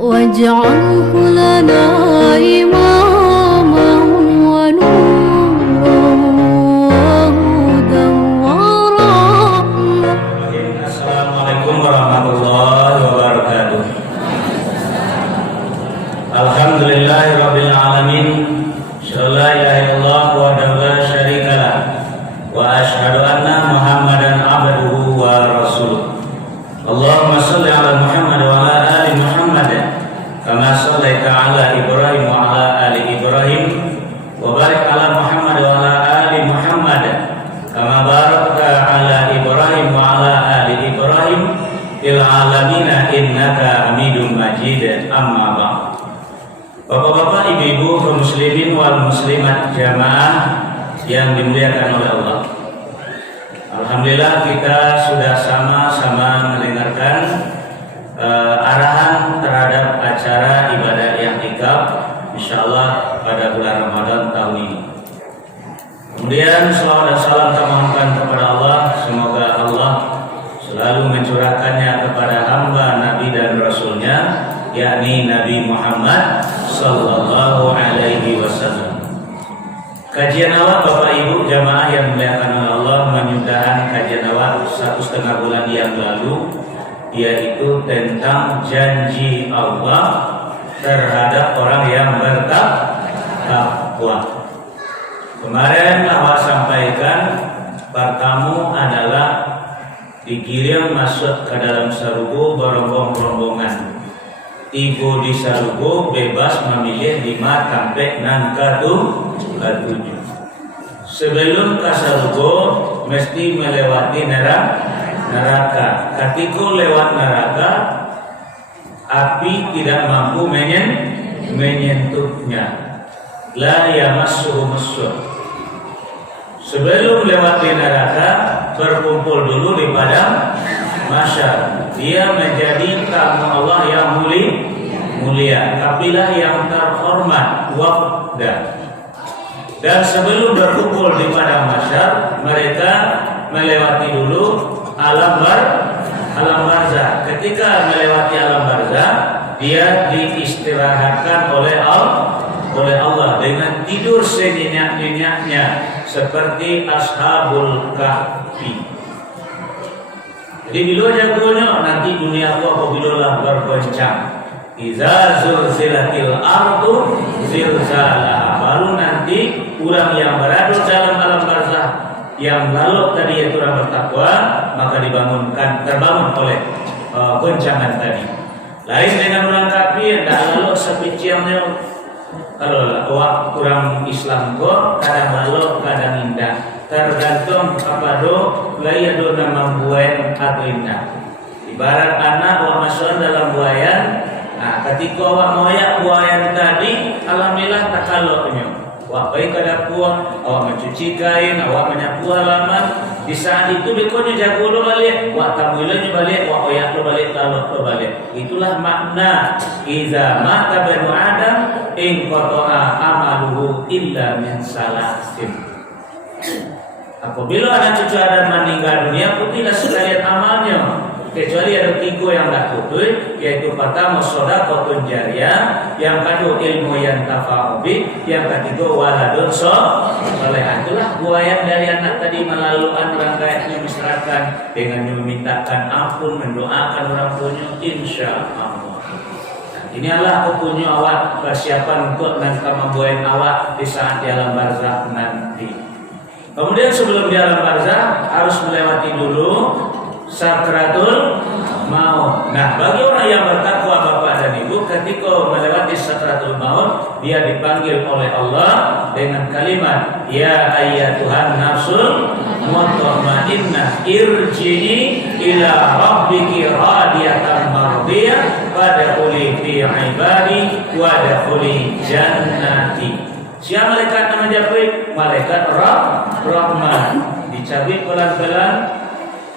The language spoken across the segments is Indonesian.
واجعله لنا إماما ونورا وهدى ورحمة. Assalamualaikum warahmatullahi wabarakatuh. Alhamdulillahirabbil alamin. Asyhadu an la ilaha illallah wahdahu la syarika lah wa asyhadu anna Muhammadan abduhu wa rasuluh. Allahumma shalli ala Muhammad wa ala ali Muhammad kama shallaita ala Ibrahim wa ala ali Ibrahim wa barik ala Muhammad wa ala ali Muhammad kama barakta ala Ibrahim wa ala ali Ibrahim fil alamin innaka Hamidum Majid. Amma ba'd. Bapak-bapak, ibu-ibu, kaum muslimin wal muslimat jamaah yang dimuliakan oleh Allah. Alhamdulillah kita sudah sama-sama mendengarkan arahan terhadap acara ibadah i'tikaf insyaallah pada bulan Ramadan tahun ini. Kemudian salawat dan salam kita mohonkan kepada Allah, semoga Allah selalu mencurahkannya kepada hamba Nabi dan Rasulnya, yakni Nabi Muhammad sallallahu alaihi wasallam. Kajian awal Bapak Ibu jamaah yang dimuliakan oleh Allah menyudahan kajian awal 1,5 bulan yang lalu, yaitu tentang janji Allah terhadap orang yang bertakwa. Kemarin awal sampaikan bertamu adalah dikirim masuk ke dalam sarugo berombong-rombongan. Ibu di sarugo bebas memilih 5 sampai 6 ke 7. Sebelum ke sarugo mesti melewati neraka. Ketika lewat neraka, api tidak mampu menyentuhnya. La yamassuhu musuh. Sebelum lewat di neraka, berkumpul dulu di padang mahsyar. Dia menjadi tamu Allah yang mulia, kabilah yang terhormat, wafda. Dan sebelum berkumpul di padang mahsyar, mereka melewati dulu alam barzah. Ketika melewati alam barzah, dia diistirahatkan oleh Allah dengan tidur senyenyak-nyenyaknya seperti ashabul kahfi. Jadi bila jagonya nanti dunia aku apabila lah bergoncang. Iza zulzilatil ardu zilzalaha. Baru nanti orang yang berada dalam alam barzah yang lalu tadi yaitu orang bertakwa maka terbangun oleh goncangan tadi. Lain dengan orang kafir dah lalu sepiciamnya. Kalau orang Islam kok kadang lalu kadang indah. Tergantung apa layado nama buayan atau indah. Ibarat anak awak masuk dalam buayan. Nah, ketika awak moyak buayan tadi, alhamdulillah tak kaloknya. Awak baik kada puang, awak mencuci kain, awak menyapu halaman. Di saat itu bekonya jago lo balik, awak tamuilnya balik, awak oyak lo balik, talok lo balik. Itulah makna iza mata banu Adam in qata'a amaluhu illa min salasin. Apabila anak cucu Adam meninggal dunia, putihlah sekalian amalnya, kecuali ada 3 yang tak putus, yaitu pertama sedekah jariyah, yang kedua ilmu yang tafa'ubi, yang ketiga waladun saleh. Itulah buayan dari anak tadi melalui rangkaian misalkan dengan memintakan ampun, mendoakan orang tuanya, insya Allah. Ini adalah punya awak persiapan untuk nanti membuayan awak di saat di alam barzah nanti. Kemudian sebelum di alam barzah harus melewati dulu sakratul maut. Nah, bagi orang yang bertakwa Bapak dan Ibu, ketika melewati sakratul maut, dia dipanggil oleh Allah dengan kalimat ya ayyatuhan nafsul mutmainnah irji'i ila rabbiki radiyatan mardiyah wadkhuli fi ibadi wadkhuli jannati. Siapa malaikat nama Jibril? Malaikat Rahman. Dicabik pelan-pelan.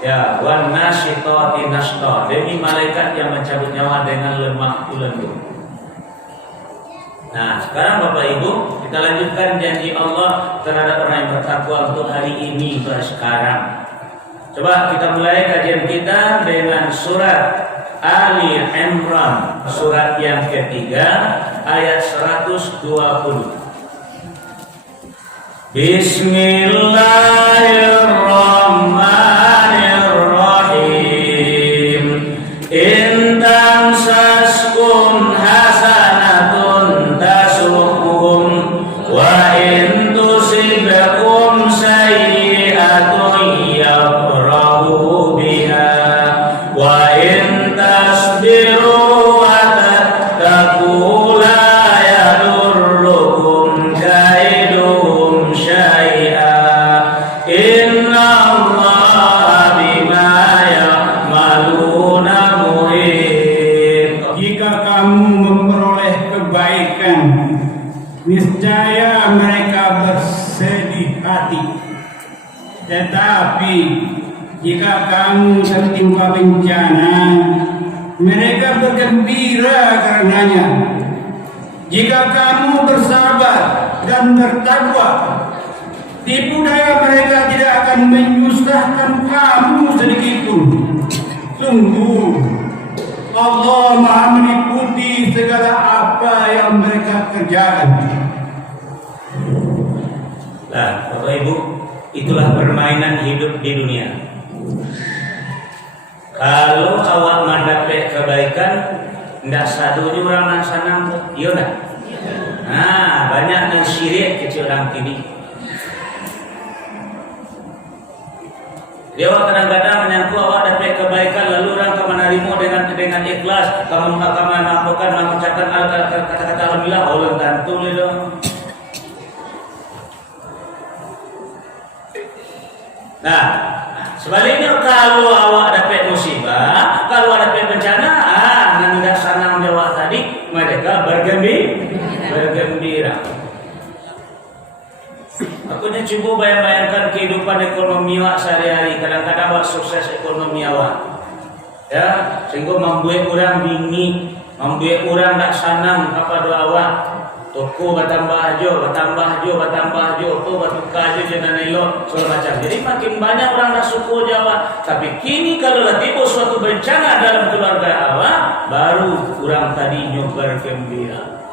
Ya, wan nasyitati nashta. Demi malaikat yang mencabut nyawa dengan lemah lembut. Nah, sekarang Bapak Ibu, kita lanjutkan janji Allah terhadap orang yang bertakwa untuk hari ini sekarang. Coba kita mulai kajian kita dengan surat Ali Imran, surat yang ketiga, ayat 120. Bismillahirrahmanirrahim. In tamsaskum hasanatun tasukum wa in tusibakum sayyi'atun yafrahu biha wa in tasbiru wa tattaqu la yadurrukum kaiduhum syai'a innallaha bima ya'maluna muhit. Jika kamu memperoleh kebaikan, niscaya mereka bersedih hati. Tetapi jika kamu tertimpa bencana, mereka bergembira karenanya. Jika kamu bersabar dan bertakwa, tipu daya mereka tidak akan menyusahkan kamu sedikitpun. Sungguh Allah Maha meliputi segala apa yang mereka kerjakan. Nah, Bapak Ibu, itulah permainan hidup di dunia. Kalau awak mendapat kebaikan, ndak sadunya orang nang sanang, iya ndak? Nah, banyak yang syirik kecil orang kini. Dia awak kadang-kadang menyangkut awak dapat kebaikan, lalu orang menerima dengan ikhlas, kamu melakukan mengucapkan kata-kata alhamdulillah, Allah tentu dong. Nah, sebaliknya kalau awak dapat musibah, kalau awak dapat bencana, yang tidak sanang jawab tadi, mereka bergembira. Aku ni cuba bayangkan kehidupan ekonomi awak sehari-hari. Kadang-kadang awak sukses ekonomi awak, ya, sehingga membuat orang bingi, membuat orang tak sanang kepada awak. Toko bertambah jo, toko bertukar jo jangan elok, segala macam. Jadi makin banyak orang nak suku Jawa. Tapi kini kalau tiba suatu bencana dalam keluarga awak, baru orang tadi bergembira.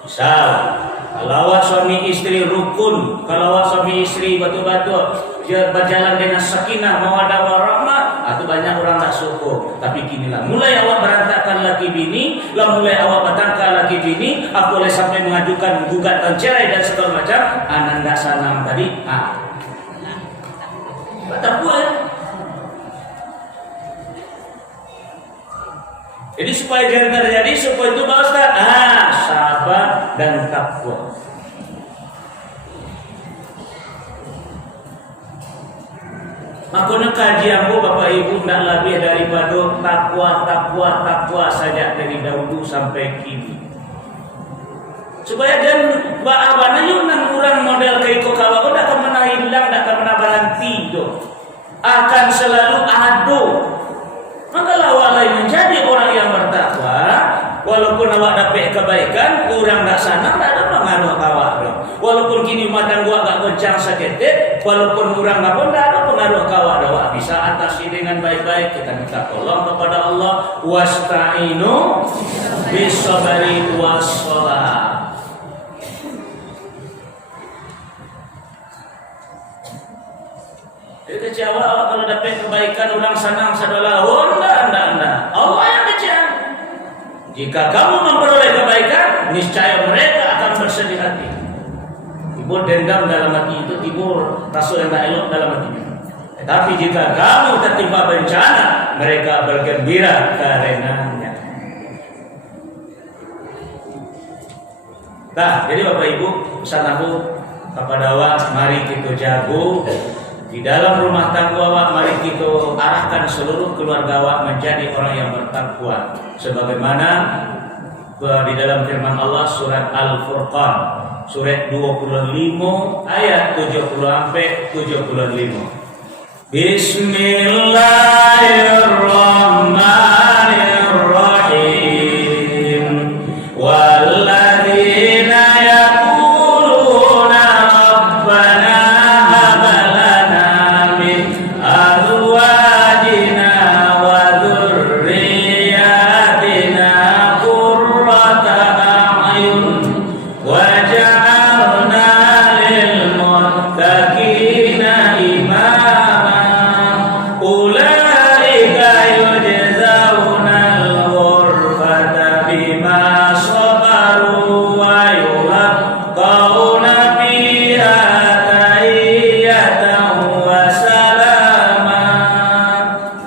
Misal, kalau awak suami istri rukun, kalau awak suami istri betul-betul berjalan dengan sakinah, mawaddah warahmah, itu banyak orang tak syukur. Tapi kinilah, mulai awak berantakan laki bini, mulai awak bertangkal laki bini, aku boleh sampai mengajukan gugatan cerai dan segala macam, ananda sanam tadi, tak boleh. Jadi supaya jangan terjadi, supaya itu Pak Ustaz, sabar dan takwa. Makanya kajianmu Bapak Ibu tidak lebih daripada takwa saja dari dahulu sampai kini. Supaya dan bagaimana yuk nang kurang model keiko kawan tidak akan pernah hilang, tidak akan pernah berhenti itu. Akan selalu ada. Maka awak lain menjadi orang yang bertakwa, walaupun awak dapat kebaikan, kurang tak sana, tak ada pengaruh awak. Walaupun kini matang gua agak kencang seketik, walaupun kurang pun tak ada pengaruh awak. Awak bisa atasi dengan baik-baik. Kita minta tolong kepada Allah. Wasta'inu bis-sabri was-shalah. Jadi kecewa awak kalau dapat kebaikan orang sanang sadola, enggak. Allah yang kecewa. Jika kamu memperoleh kebaikan, niscaya mereka akan bersedih hati. Timbul dendam dalam hati itu, timbul rasa yang tak elok dalam hatinya. Tapi jika kamu tertimpa bencana, mereka bergembira karenanya. Nah, jadi Bapak Ibu, pesan aku kepada awak, mari kita jago di dalam rumah tangga awak, mari kita arahkan seluruh keluarga awak menjadi orang yang bertakwa. Sebagaimana di dalam firman Allah surat Al-Furqan, surat 25 ayat 70 sampai 75. Bismillahirrahmanirrahim. Walladzina yaquluna rabbana hab lana min azwajina wa dhurriyyatina qurrata a'yun waj'alna lil muttaqina imama. Ulaika yujzauna al-ghurfata bima sabaru wa yulqauna fiha tahiyyatan wa salama.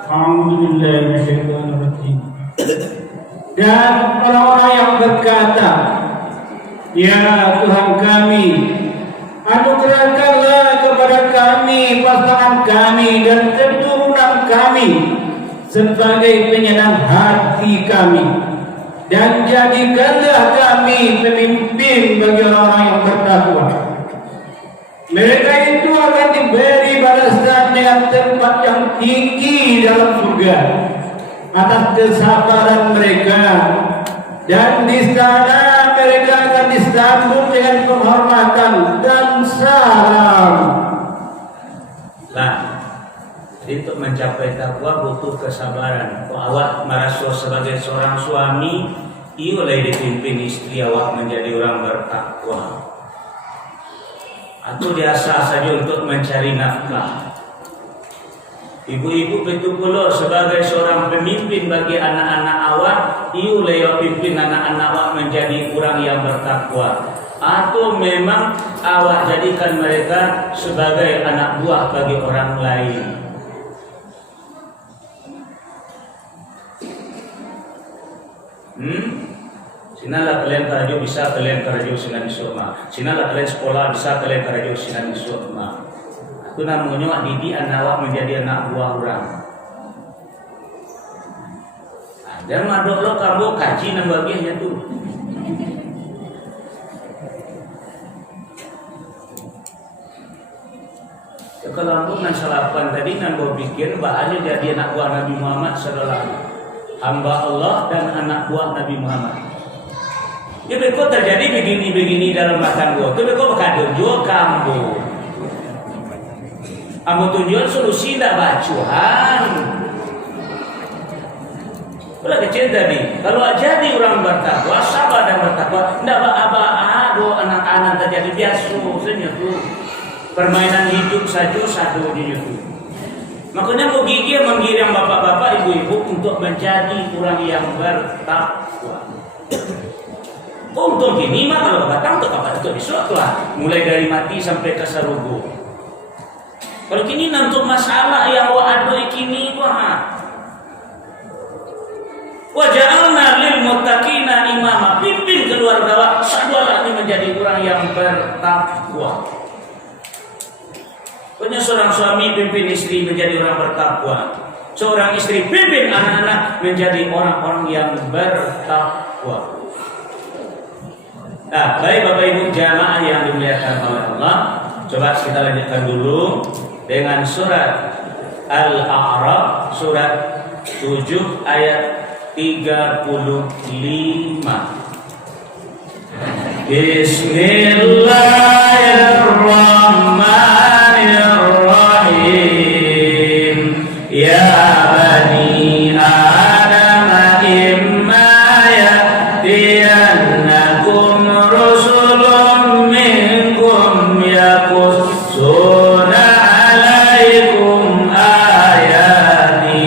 Alhamdulillah minasyaitonirrajim. Dan orang-orang yang berkata, ya Tuhan kami, anugerahkanlah kepada kami pasangan kami dan keturunan kami sebagai penyenang hati kami, dan jadikanlah kami pemimpin bagi orang-orang yang bertakwa. Mereka itu akan diberi balasan dengan tempat yang tinggi dalam surga atas kesabaran mereka, dan di sana mereka akan disambut dengan penghormatan dan salam. Nah, jadi untuk mencapai takwa butuh kesabaran. Awak merasa sebagai seorang suami, ia oleh dipimpin istri awak menjadi orang bertakwa. Atau biasa saja untuk mencari nafkah. Ibu-ibu betul pula sebagai seorang pemimpin bagi anak-anak awak, ia oleh pimpin anak-anak awak menjadi orang yang bertakwa. Atau memang awak jadikan mereka sebagai anak buah bagi orang lain. Sinalah kalian kerja bisa, kalian kerja sinan isoma. Sinalah kalian sekolah bisa, kalian kerja sinan isoma. Itu namanya didik anak awak menjadi anak buah orang. Dan madok lo kamu kaji nang bagiannya tuh. Ya, kalau aku nan salapan tadi nan berpikir bahaya jadi anak buah Nabi Muhammad sallallahu alaihi wasallam, hamba Allah dan anak buah Nabi Muhammad. Ya beko terjadi begini-begini dalam makan gua. Tuh beko bakal jual kamu. Amu tujuan solusi tidak bacuhan. Ulah kecil tadi. Kalau jadi orang bertakwa, sabar dan bertakwa, tidak apa-apa. Anak-anak terjadi biasa saja tuh. Permainan hidup saja satu dia tuh. Makanya mau gigi menggiring bapak-bapak, ibu-ibu untuk menjadi orang yang bertakwa. Untung gini mah kalau batang tuh kapan itu besok lah. Mulai dari mati sampai ke sarugo. Kalau kini untuk masalah yang waadu kini wah. Wa ja'alna lil muttaqina imama, pimpin keluarga awak sadua ini menjadi orang yang bertakwa. Punya seorang suami pimpin istri menjadi orang bertakwa. Seorang istri pimpin anak-anak menjadi orang-orang yang bertakwa. Nah, baik Bapak Ibu jamaah yang dimuliakan oleh Allah, coba kita lanjutkan dulu dengan surat Al-A'raf surat 7 ayat 35. Bismillahirrahmanirrahim. Ya bani Adam imma ya'tiyannakum rusulun minkum yaqussuna alaikum ayati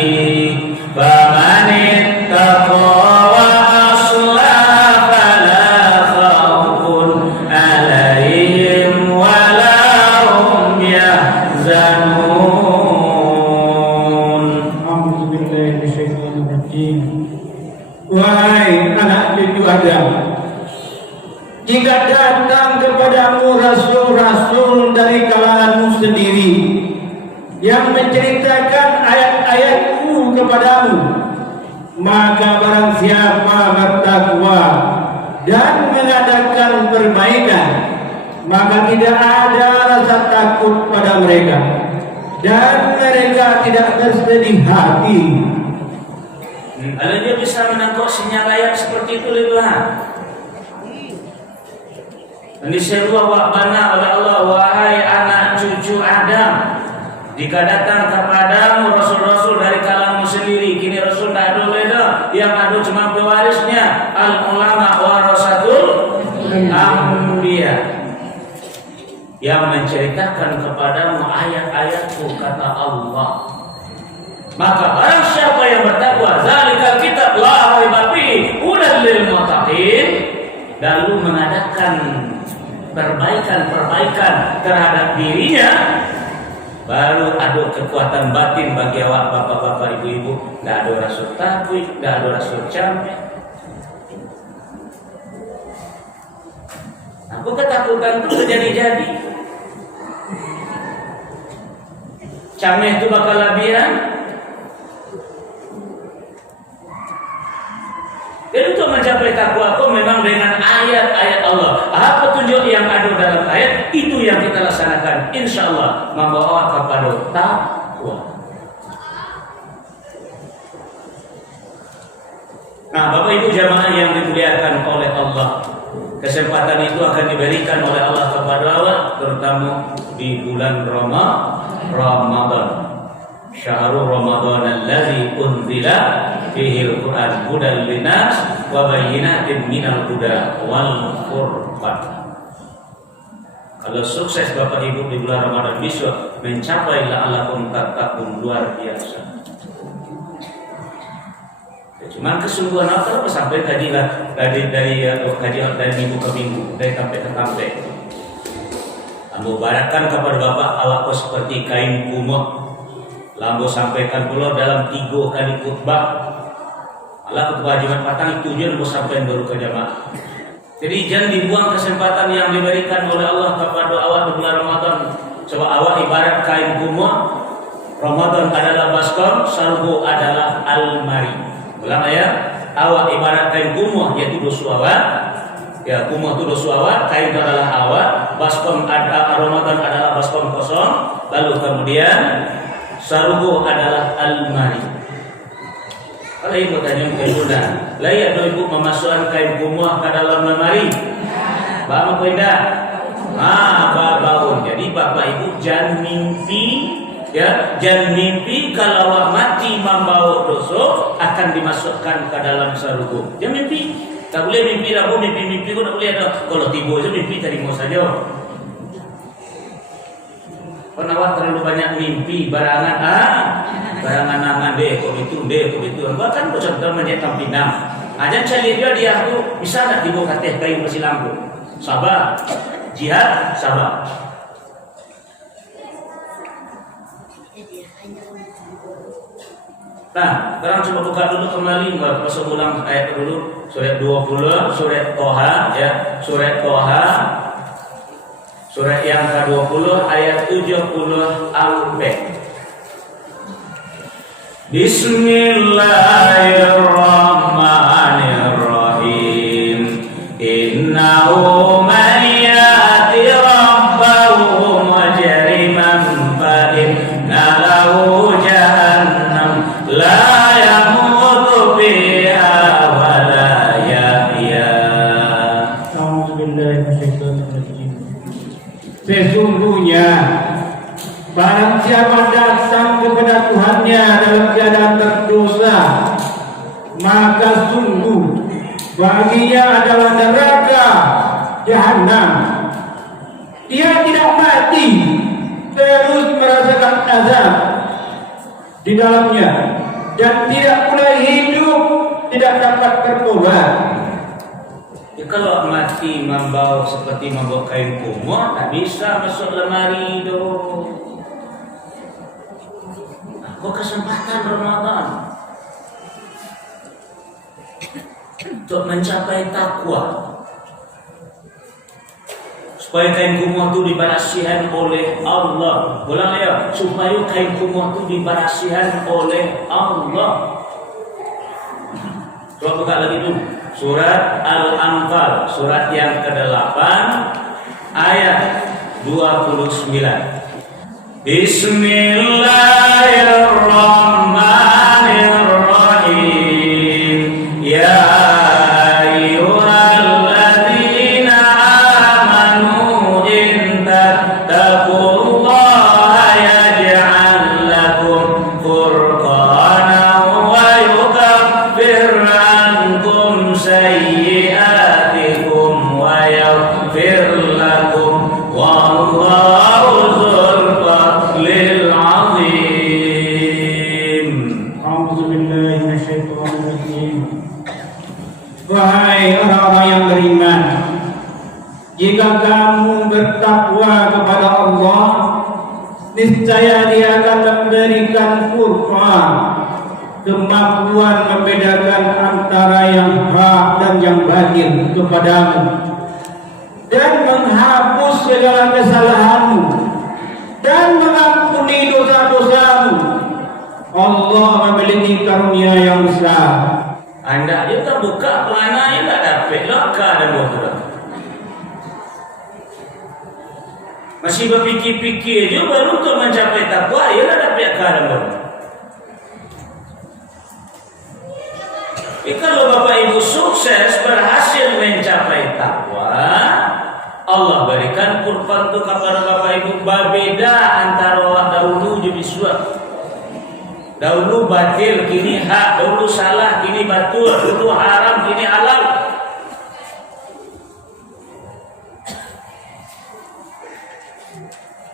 faman ittaqa wa aslaha fala khawfun alaihim wa la hum yahzanun. Alhamdulillah minasyaitonirrajim. Wahai anak cucu Adam, jika datang kepadamu rasul-rasul dari kalanganmu sendiri yang menceritakan ayat-ayatku kepadamu, maka barang siapa bertakwa dan mengadakan perbaikan, maka tidak ada rasa takut pada mereka dan mereka tidak bersedih hati. Kalau dia bisa menangkap sinyal layak seperti itu Tuhan. Dan diseru bana oleh Allah, wahai anak cucu Adam, jika datang kepadamu rasul-rasul dari kalanganmu sendiri, kini rasul tak ada beda, yang ada cuma pewarisnya, al ulama warasatul anbiya, yang menceritakan kepadamu ayat-ayatku, kata Allah. Maka barang siapa yang bertakwa, zalikal kitab la raiba fihi hudan lil muttaqin, lalu mengadakan perbaikan terhadap dirinya, baru ada kekuatan batin bagi awak bapak-bapak, ibu-ibu. Tidak ada rasa takut, tidak ada rasa campak. Aku ketakutan itu terjadi-jadi. Cameh itu bakal labihan. Jadi untuk mencapai takwa aku memang dengan ayat-ayat Allah. Apa petunjuk yang ada dalam ayat itu yang kita laksanakan. Insya Allah membawa kepada takwa. Nah, Bapak Ibu jamaah yang dimuliakan oleh Allah, kesempatan itu akan diberikan oleh Allah kepada awak, terutama di bulan Ramadan. Syahrul Ramadan alladzi unzila fihi al-Qur'an hudan linnas wa bayyinatin minal huda wal furqan. Kalau sukses Bapak Ibu di bulan Ramadan besok mencapai la'allakum tattaqun, luar biasa. Cuman kesungguhan apa sampai kaji dari minggu ke minggu, dari sampai ke sampai. Ambo baratkan kepada Bapak awak seperti kain kumah. Lambo sampaikan pula dalam 3 kali khutbah. Malah khutbah Jumat petang tujuan mau sampaikan baru ke jamaah. Jadi jangan dibuang kesempatan yang diberikan oleh Allah kepada awak di bulan Ramadan. Coba awak ibarat kain kumah. Ramadan adalah baskom, sarbu adalah almari. Ulang ya. Awak ibarat kain kumah, yaitu dosuawat. Ya, kumah itu dosuawat, kain itu adalah awak. Baskom Ramadan adalah baskom kosong. Lalu kemudian sarbu adalah almari. Kalau ibu tanya ke Bunda, layak do ibu memasukkan kain kumah ke dalam lemari? Bapak indah. Bapak. Jadi Bapak Ibu jangan mimpi, ya, jangan mimpi kalau awak mati membawa dosa akan dimasukkan ke dalam sarbu. Jangan mimpi. Tak boleh mimpi dah, mimpi kau tak boleh ada. Kalau tiba je mimpi tadi mau saja. Penawar terlalu banyak mimpi barangan nangan deh kok itu. Bahkan contoh menjadi tampinam. Ajan cari dia aku bisa tak tiba kateh kain bersih lampu. Sabar, jihad, sabar. Nah, sekarang coba buka dulu kembali, masuk ulang ayat dulu, surat 20, surat Toha, ya, surat Toha. Surat yang ke-20 ayat 70 al-Baqarah. Bismillahirrahmanirrahim. Innahu man ya'ti rabbahu mujriman fa inna lahu jahannam la yamutu fiha wa la yahya. Sesungguhnya barang siapa datang kepada Tuhannya dalam keadaan berdosa, maka sungguh baginya adalah neraka jahanam. Dia tidak mati, terus merasakan azab di dalamnya, dan tidak pula hidup, tidak dapat bertobat. Ya, kalau mati membawa seperti membawa kain kumah, tak bisa masuk lemari dong. Aku kesempatan Ramadan untuk mencapai takwa, supaya kain kumah itu dibarasihan oleh Allah. Ulang ya, supaya kain kumah itu dibarasihan oleh Allah. Coba buka lagi dulu. Surat Al-Anfal, surat yang ke-8 ayat 29. Bismillahirrahmanirrahim. Ya ayyuhalladzina amanu in tattaqullaha yaj'al lakum furqanan wa yukaffir ankum sayyi'atikum wa yaghfir lakum wallahu dzul fadlil 'azim. A'udzu billahi minasyaitonir rajim. Wahai orang-orang yang beriman, jika kamu bertakwa kepada Allah, niscaya Dia akan memberikan furqan, kemampuan membedakan antara yang hak dan yang batil kepadamu, dan menghapus segala kesalahanmu dan mengampuni dosa-dosamu. Allah memiliki karunia yang besar. Anda itu buka pelana yang tak dapat laka dan bodoh. Masih berfikir-fikir je baru untuk mencapai takwa, ia tak dapat kadang bodoh. Kalau Bapak Ibu sukses berhasil mencapai takwa, Allah berikan kurban itu kepada Bapak Ibu. Berbeda antara orang dahulu jadi suap. Dahulu batil, kini hak. Dahulu salah, kini betul. Dahulu haram, kini halal.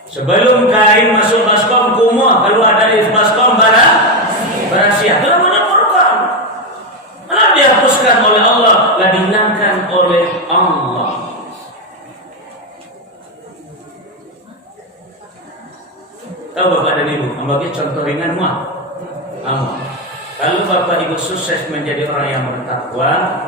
Sebelum kain masuk baskom kumuh, kalau ada di baskom berasiah. Itu namanya kurban. Mana dihapuskan oleh Allah, dan dihilangkan oleh Allah. Tahu Bapak dan Ibu, membagi contoh ringan mah. Kalau Bapak Ibu sukses menjadi orang yang bertakwa,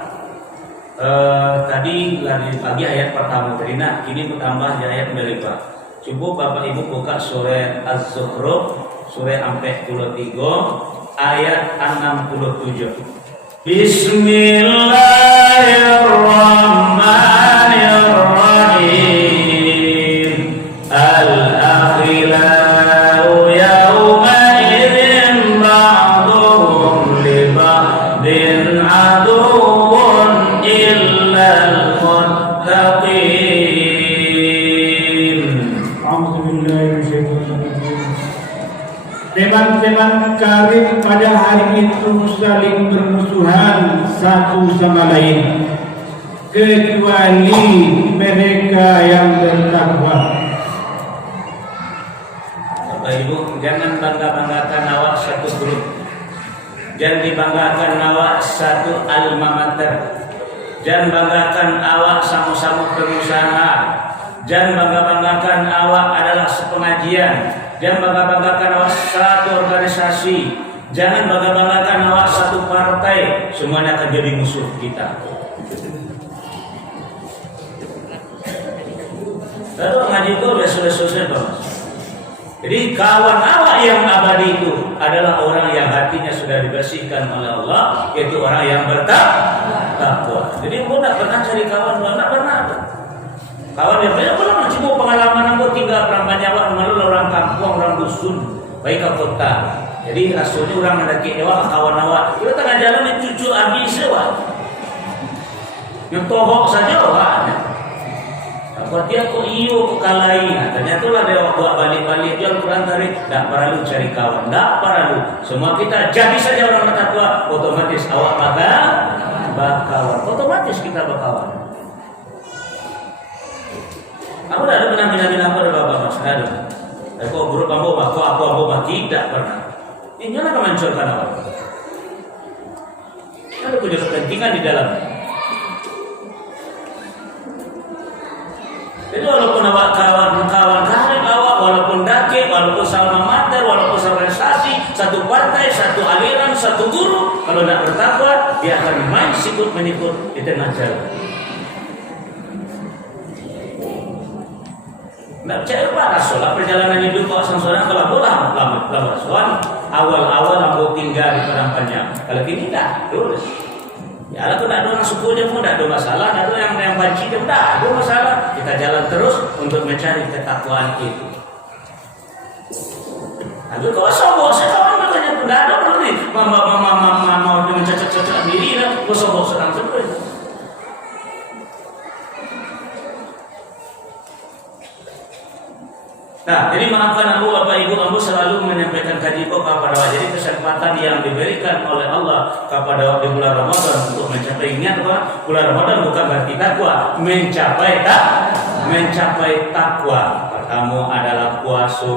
tadi lagi ayat pertama tadi, nah ini bertambah di ayat berikutnya. Coba Bapak Ibu buka surah Az-Zukhruf, surah 43 ayat 67. Bismillahirrahmanirrahim. Al-akhillau yawma idzin ba'duhum li ba'din aduwwun illal muttaqin. A'udzu billahi minasyaitonir rajim. Teman-teman karib pada hari itu saling bermusuhan satu sama lain, kecuali mereka yang bertakwa. Bapak Ibu, jangan bangga-banggakan awak satu grup. Jangan dibanggakan awak satu alma mater. Jangan banggakan awak sama-sama pengusaha. Jangan bangga-banggakan awak adalah sepengajian. Jangan bangga-banggakan awak satu organisasi. Jangan bangga-banggakan awak satu partai. Semuanya akan jadi musuh kita. Lalu ngaji itu sudah selesai, Pak. Jadi kawan awak yang abadi itu adalah orang yang hatinya sudah dibersihkan oleh Allah, yaitu orang yang bertakwa. Jadi aku tak pernah cari kawan, tak pernah. Kawan yang banyak pernah mencibuk pengalaman aku tinggal orang banyak malu orang kampung, orang dusun, baik ke kota. Jadi rasulnya orang mendaki awak kawan awak. Kita tengah jalan ni cucu habis awak. Yang tohok saja awak. Buat dia kok iyo kok kalai. Ternyata lah dia buat balik-balik jual Quran tarik. Tak perlu cari kawan, tak perlu. Semua kita jadi saja orang bertakwa, otomatis awak berkawan. Otomatis kita berkawan. Aku tak ada pernah apa Bapak Mas Kado. Aku grup ambo aku tidak pernah. Ini jangan akan mencurkan awak. Ada punya kepentingan di dalam. Jadi walaupun awak kawan-kawan karib awak, walaupun daki, walaupun sama mater, walaupun organisasi, satu partai, satu aliran, satu guru, kalau tidak bertakwa, dia akan main sikut menyikut di tengah jalan. Tidak percaya Pak Rasul, perjalanan hidup Pak Samsona kalau bola lama Rasul. Awal-awal aku tinggal di padang panjang. Kalau kini tidak, terus. Ya, kalau tidak ada orang sukunya pun tidak ada masalah, tidak ada yang banci dia tidak ada masalah. Kita jalan terus untuk mencari ketakwaan itu. Tapi kalau sombong, saya kawan makanya tidak ada perlu nih. Mau mencocok-cocok diri, mau sombong sedang sebenarnya. Nah, jadi maafkan aku Bapak Ibu, aku selalu menyampaikan kaji kepada Allah. Jadi kesempatan yang diberikan oleh Allah kepada di bulan Ramadan untuk mencapai, ingat apa? Bulan Ramadan bukan berarti takwa, mencapai takwa. Pertama adalah puasa.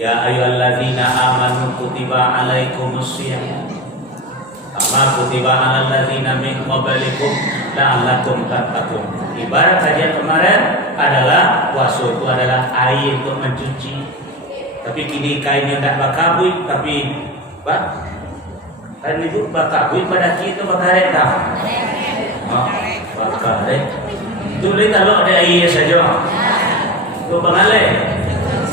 Ya ayyuhalladzina amanu kutiba alaikumusiyam kama kutiba alal ladzina min qablikum la'allakum tattaqun. Ibarat kajian kemarin adalah puasa itu adalah air untuk mencuci. Tapi kini kainnya tidak bakabui, tapi kain itu bakabui pada kita bakaret dah. Bakaret. Itu boleh kalau ada air saja. Itu pengalih.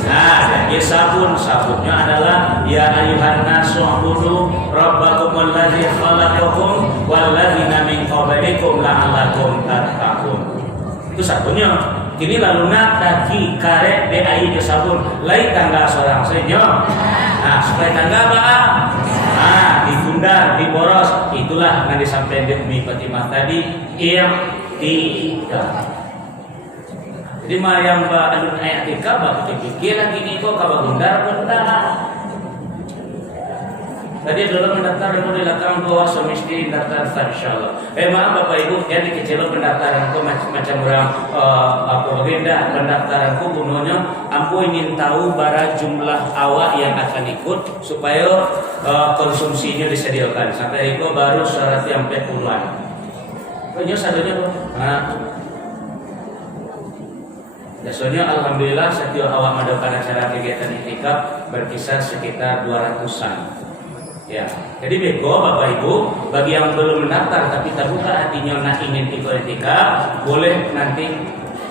Nah, jadi sabunnya adalah ya ayuhan nasu ubudu rabbakumul ladzi khalaqakum wal ladzina min qablikum la'allakum tattaqun. Itu sabunnya. Kini lalu nak daki karet de air de sabun, lain tangga seorang saja. Nah, supaya tangga apa? Nah, ditunda, diboros. Itulah yang disampaikan di Umi Fatimah tadi, i'tikaf. Jadi yang alun ayat tika pikir lagi ni kok kabar bundar. Tadi dalam pendaftaran mau dilakukan bahwa semesti daftar insyaallah. Maaf Bapak Ibu, jadi kecil pendaftaran kok macam orang agenda pendaftaran ku gunanya ampu ingin tahu bara jumlah awak yang akan ikut supaya konsumsinya disediakan. Sampai itu baru syarat yang 40-an. Punya sadonya biasanya alhamdulillah setiap awak melakukan acara kegiatan iktikaf berkisar sekitar 200-an. Ya, jadi beko Bapak Ibu, bagi yang belum mendaftar tapi terbuka hatinya nak ingin ikut iktikaf, boleh nanti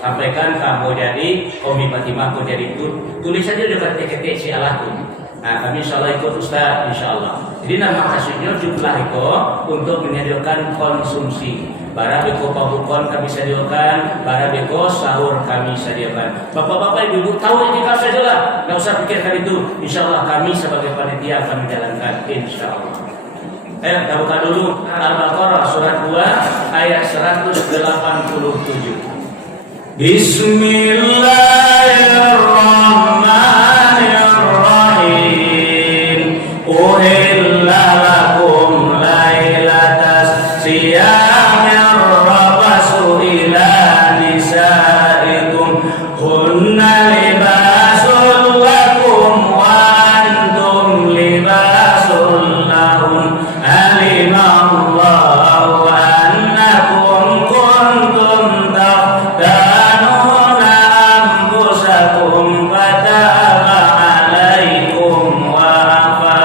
sampaikan kamu jadi Umi Fatimah aku jadi tulis saja dekat ketik si alahku. Nah, kami insyaallah ikut Ustaz insyaallah. Jadi nama hasilnya jumlah itu untuk menyediakan konsumsi. Bara beko pabukon kami sediakan, bara beko sahur kami sediakan. Bapak-bapak ibu tahu iktikaf sajalah, enggak usah pikirkan itu. Insyaallah kami sebagai panitia akan menjalankan insyaallah. Kita buka dulu Al-Baqarah surat 2 ayat 187. Bismillahirrahmanirrahim. Uhilla lakum lailatas siyamir rafasu ila nisaikum hunna libasul lakum wa antum libasul lahun alimallahu annakum kuntum takhtanuna anfusakum fataba alaikum wa afa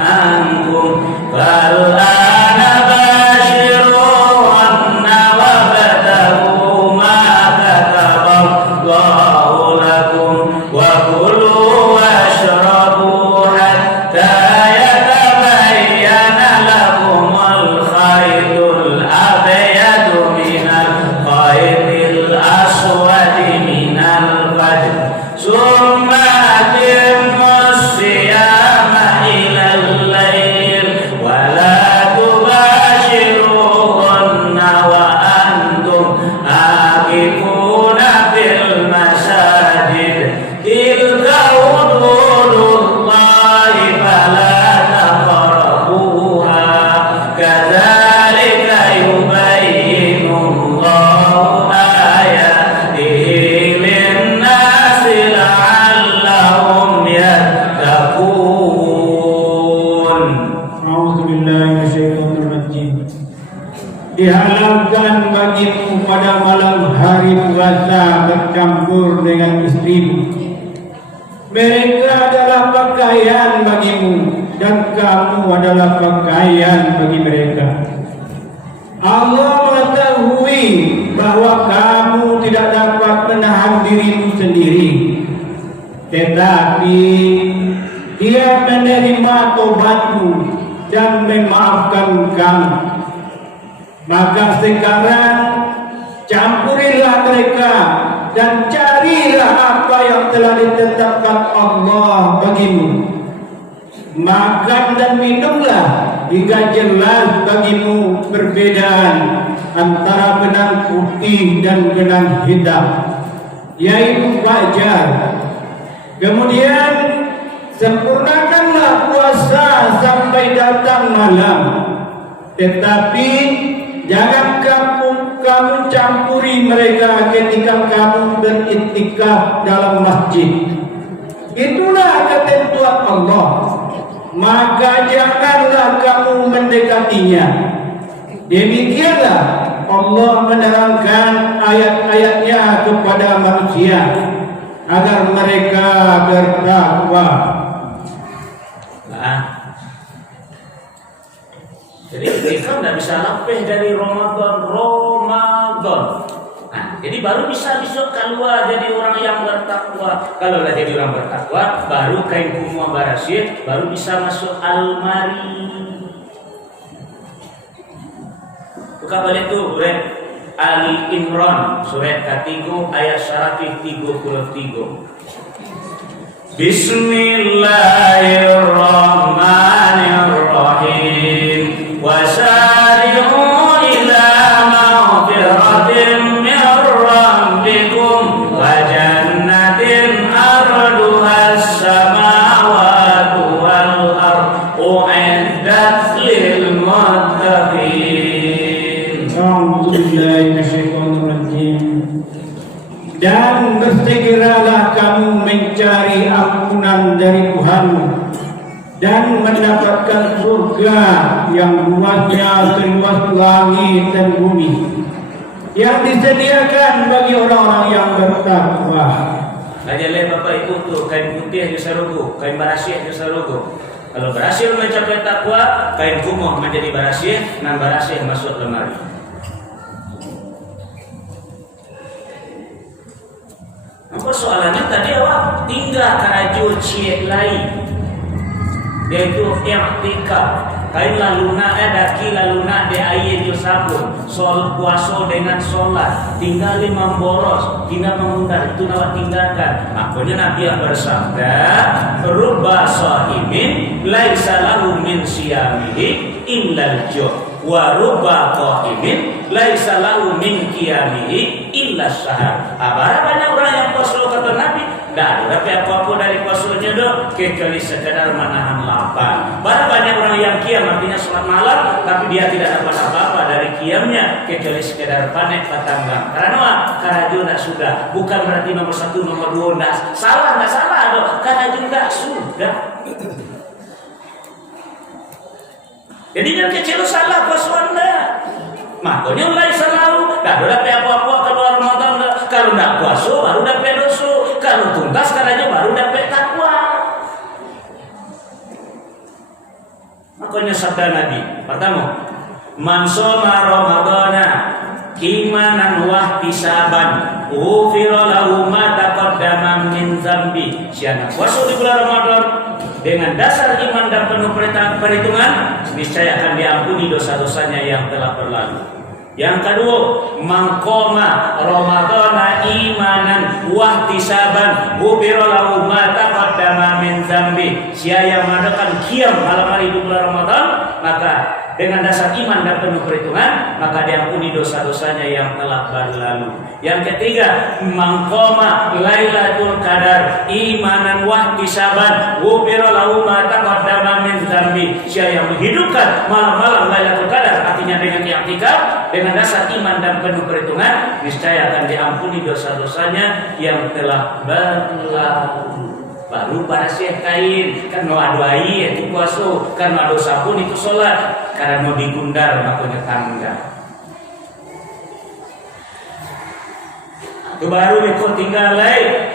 ankum fal'ana bashiruhunna wabtaghu ma kataballahu lakum wa kulu washrabu hatta yatabayyana lakumul khaytul abyadu minal khaytil aswadi minal fajr summa atimmus siyama ilal lail wa la tubashiruhunna wa antum aqifuna fil masajid tilka hududullahi fala taqrabuha kadzalika yubayyinullahu ayatihi lin-nasi la'allahum yattaqun. A'udzubillahi minasyaitonirrajim. Dihalalkan bagimu pada malam hari puasa bercampur dengan istrimu. Mereka adalah pakaian bagimu dan kamu adalah pakaian bagi mereka. Allah mengetahui bahwa kamu tidak dapat menahan dirimu sendiri, tetapi Dia menerima tobatmu dan memaafkan kamu. Maka sekarang campurilah mereka dan carilah apa yang telah ditetapkan Allah bagimu. Makan dan minumlah hingga jelas bagimu perbedaan antara benang putih dan benang hitam, yaitu fajar. Kemudian sempurnakanlah puasa sampai datang malam. Tetapi jangan kamu campuri mereka ketika kamu beriktikaf dalam masjid. Itulah ketentuan Allah. Maka janganlah kamu mendekatinya. Demikianlah Allah menerangkan ayat-ayatnya kepada manusia agar mereka bertakwa. Nah, jadi kita tidak bisa lapeh dari Ramadan. Nah, jadi baru bisa besok keluar jadi orang yang bertakwa. Kalau sudah jadi orang bertakwa, baru kain kumua barasyid, baru bisa masuk almari. Buka balik tu surat Ali Imran surat ketiga ayat 133. Bismillahirrahmanirrahim. Wasari'u ila maghfiratin min rabbikum wa jannatin arduhas samawati wal ardu u'iddat lil muttaqin. Dan bersegeralah kamu mencari ampunan dari Tuhanmu dan mendapatkan surga yang luasnya seluas langit dan bumi, yang disediakan bagi orang-orang yang bertakwa. Ajalah Bapak Ibu tuh kain putih di sarugu, kain barasyih di sarugu. Kalau berhasil mencapai takwa, kain kumuh menjadi barasyih, dan barasyih masuk lemari. Persoalannya tadi awak tinggal karaju ciek lain, yaitu i'tikaf. Kain laluna daki laluna de air jo sabun, sol puasa dengan solat, tinggal lima boros, tidak mengundang itu nawak tinggalkan. Makanya Nabi bersabda, "Rubba sha'imin laisa lahu min siyamihi illal ju', wa rubba qa'imin laisa lahu min qiyamihi illa syahar." Abara banyak orang yang puasa kata Nabi, tidak ada apa-apa dari puasanya dong, kecuali sekadar menahan lapar. Banyak orang yang qiyam artinya sholat malam, tapi dia tidak dapat apa-apa dari qiyamnya kecuali sekadar panek patanggang. Karena juga sudah, bukan berarti nomor 1, nomor 2 nggak salah dong. Karena juga sudah. Jadi jangan kecil salah puasa Anda. Makanya mulai selalu tak ada apa-apa keluar Ramadan. Kalau tidak puasa baru dapat dosa. Kalau tuntas karena baru dapat takwa. Makanya sabda Nabi pertama, man shoma ramadhana imanan wa ihtisaban ghufira lahu ma taqaddama min dzambi. Siapa puasa di bulan Ramadan dengan dasar iman dan penuh perhitungan, niscaya akan diampuni dosa-dosanya yang telah berlalu. Yang kedua, mangkoma ramadhana imanan wa ihtisaban ghufira lahu ma taqaddama min dzambi. Siapa yang mengadakan qiyam malam hari di bulan Ramadan, maka dengan dasar iman dan penuh perhitungan, maka diampuni dosa-dosanya yang telah berlalu. Yang ketiga, mangkoma lailatul qadar imanan wa ihtisaban ghufira lahu ma taqaddama min dzambi. Siapa yang menghidupkan malam-malam lailatul qadar, artinya dengan i'tikaf, dengan dasar iman dan penuh perhitungan, niscaya akan diampuni dosa-dosanya yang telah berlalu. Baru barasyih kain, kan mau aduai itu puasa, kan mau sabun itu sholat, karena mau digundar makanya tangga. Itu baru ikut tinggal lain,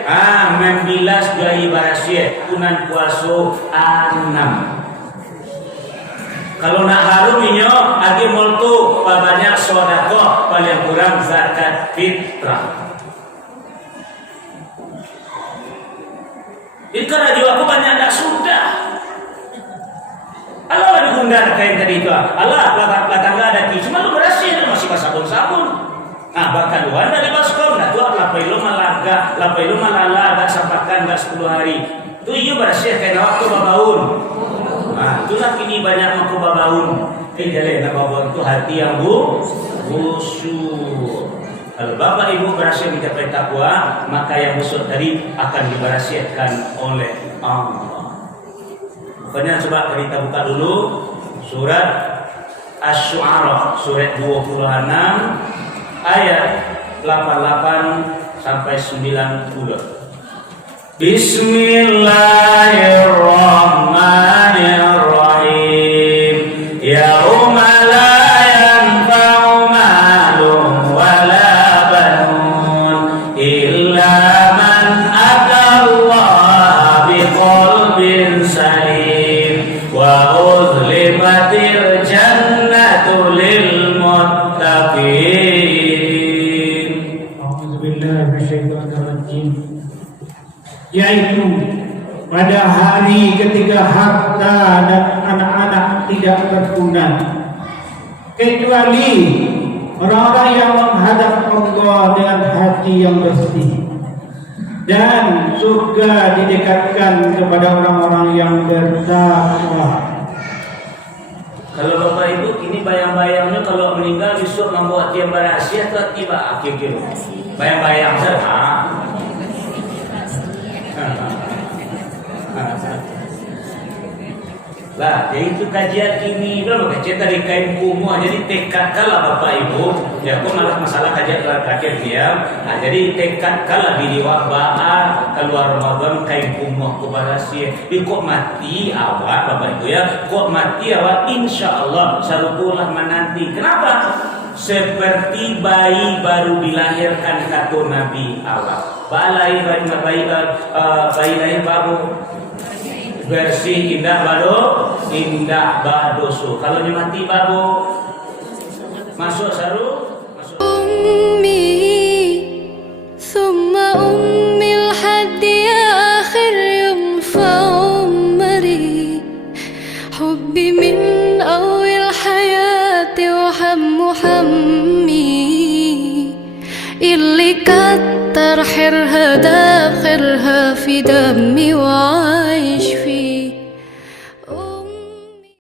membilas jai barasyih, kunan puasa 6. Kalau nak harum inyo, agi moltu, banyak sedekah, paling kurang zakat fitrah. Itu karena jiwa aku banyak tak sudah. Allah digundar kain tadi itu. Allah tangga ada ki, cuma lu berhasil. sabun-sabun. Nah, bahkan wan dari baskom, nah tuh lapai lo malaga, lapai lo malala, gak sampakan gak 10 hari. Tuh iya bersih kayak waktu babaun. Nah, itulah kini banyak mampu babaun. Jalan babaun itu hati yang khusyuk. Kalau bapak ibu berhasil mencapai takwa, maka yang busuk tadi akan diberhasilkan oleh Allah. Makanya coba kita buka dulu surat Asy-Syu'ara, surat 26 ayat 88 sampai 90. Bismillahirrahmanirrahim. Yauma la yanfa'u malun wala banun illa man atallaha biqalbin salim wa uzlimatil jannatu lil muttaqin. Yaitu pada hari ketika harta dan anak-anak tidak berguna, kecuali orang-orang yang menghadap Allah dengan hati yang bersih, dan surga didekatkan kepada orang-orang yang bertakwa. Kalau bapak ibu ini bayang-bayangnya kalau meninggal besok membuat dia berhasil atau tiba akhir-akhir bayang-bayang saja. Lah, jadi itu kajian ini berapa kajian dari kain kumuh. Jadi tekadkanlah bapak ibu. Ya, aku malah masalah kajian terakhir dia. Nah, jadi tekadkanlah diri wabah keluar Ramadan kain kumuh kepada si. Kok mati awak bapak ibu ya? Kok mati awak? Insya Allah sarupulah menanti. Kenapa? Seperti bayi baru dilahirkan kata Nabi awak. Bayi lahir baru bersih indah badoso. Kalau dia mati babu masuk saru masuk. أمي ثم أمي لحد آخر يوم في عمري حبي من أول حياتي وحمي اللي كتر حرها داخلها في دمي وعايش